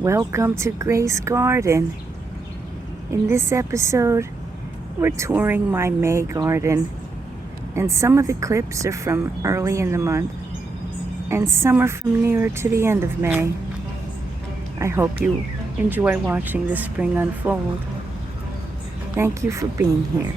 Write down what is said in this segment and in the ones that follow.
Welcome to Grace Garden. In this episode, we're touring my May garden, and some of the clips are from early in the month, and some are from nearer to the end of May. I hope you enjoy watching the spring unfold. Thank you for being here.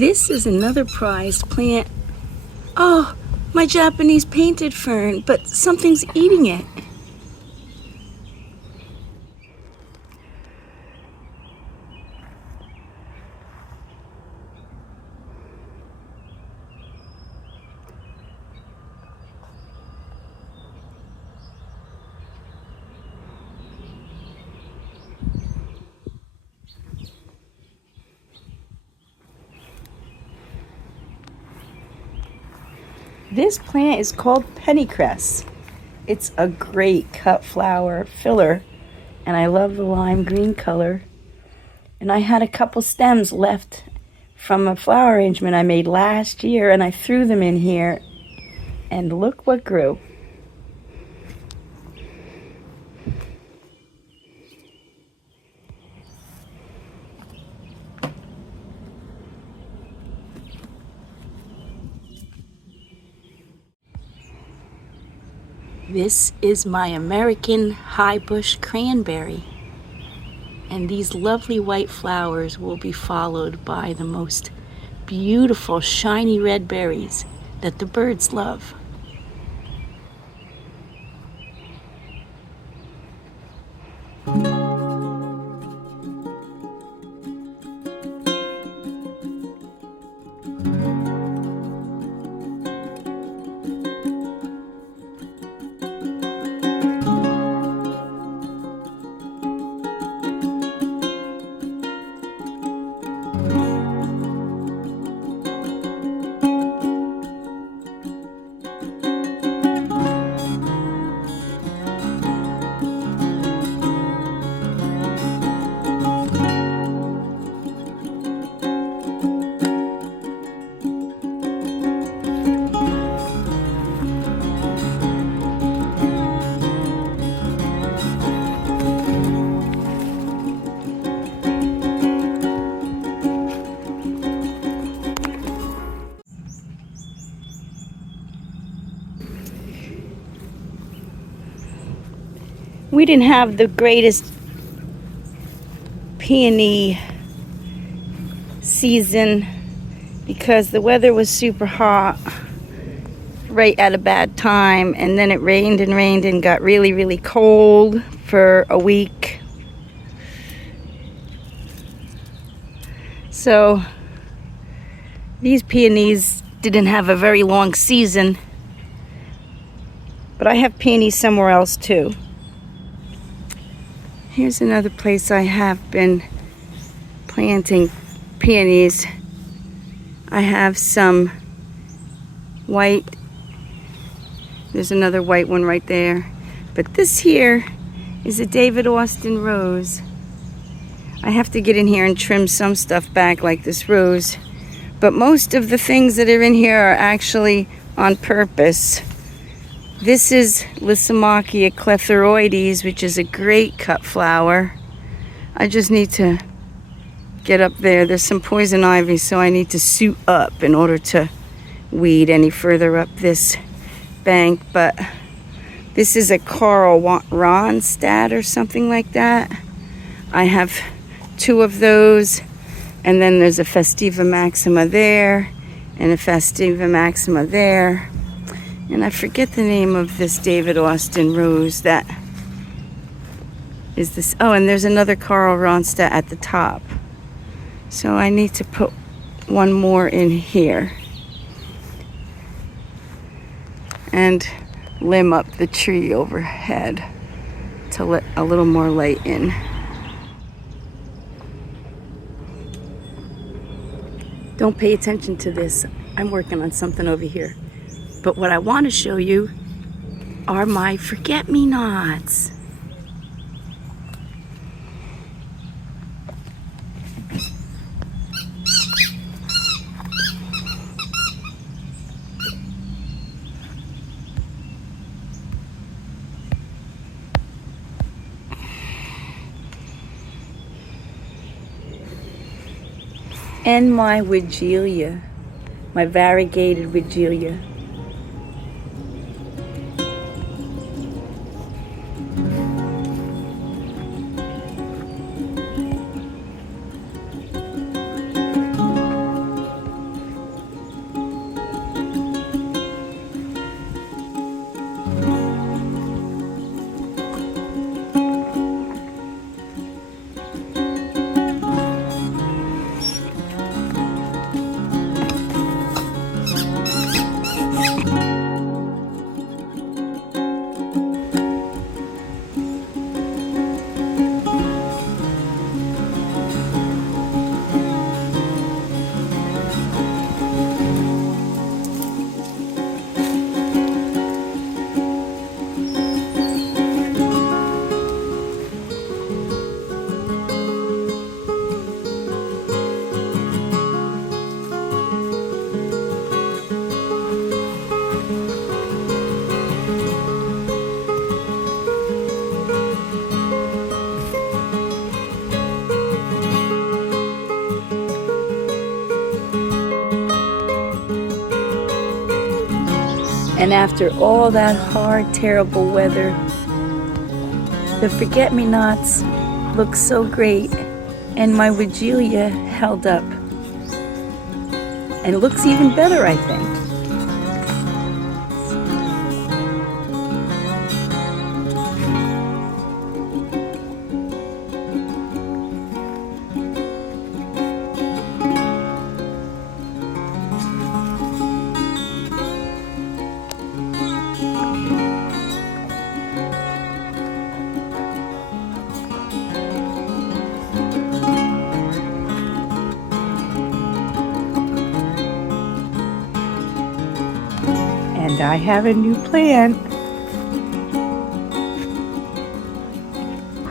This is another prized plant. Oh, my Japanese painted fern, but something's eating it. This plant is called pennycress. It's a great cut flower filler, and I love the lime green color. And I had a couple stems left from a flower arrangement I made last year, and I threw them in here, and look what grew. This is my American highbush cranberry, and these lovely white flowers will be followed by the most beautiful shiny red berries that the birds love. We didn't have the greatest peony season because the weather was super hot right at a bad time, and then it rained and got really, really cold for a week. So these peonies didn't have a very long season, but I have peonies somewhere else too. Here's another place I have been planting peonies. I have some white. There's another white one right there. But this here is a David Austin rose. I have to get in here and trim some stuff back, like this rose. But most of the things that are in here are actually on purpose. This is Lysimachia clethoroides, which is a great cut flower. I just need to get up there. There's some poison ivy, so I need to suit up in order to weed any further up this bank. But this is a Carl Ronstadt or something like that. I have 2 of those, and then there's a Festiva maxima there and a Festiva maxima there. And I forget the name of this David Austin rose that is this. Oh, and there's another Carl Ronstadt at the top. So I need to put one more in here and limb up the tree overhead to let a little more light in. Don't pay attention to this. I'm working on something over here. But what I want to show you are my forget-me-nots. And my Weigela, my variegated Weigela. And after all that hard, terrible weather, the forget-me-nots look so great, and my Weigela held up. And it looks even better, I think. And I have a new plant.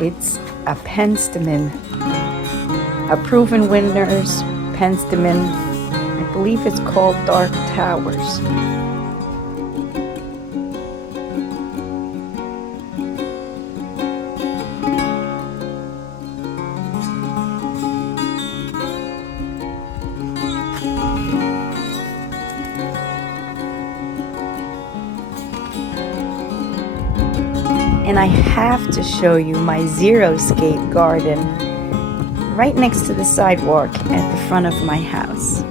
It's a penstemon, a proven winner's penstemon. I believe it's called Dark Towers. And I have to show you my xeriscape garden right next to the sidewalk at the front of my house.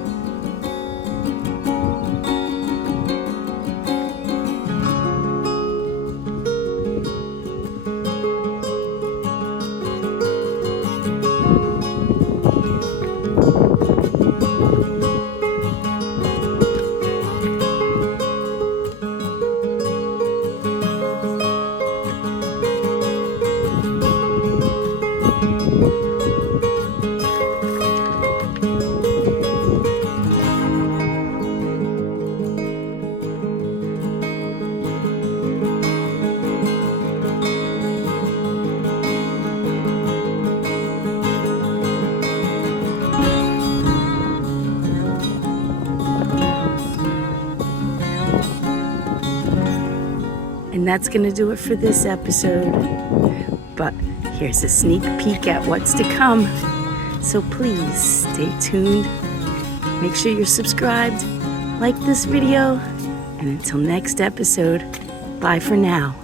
And that's going to do it for this episode. But here's a sneak peek at what's to come. So please stay tuned. Make sure you're subscribed, like this video, and until next episode, bye for now.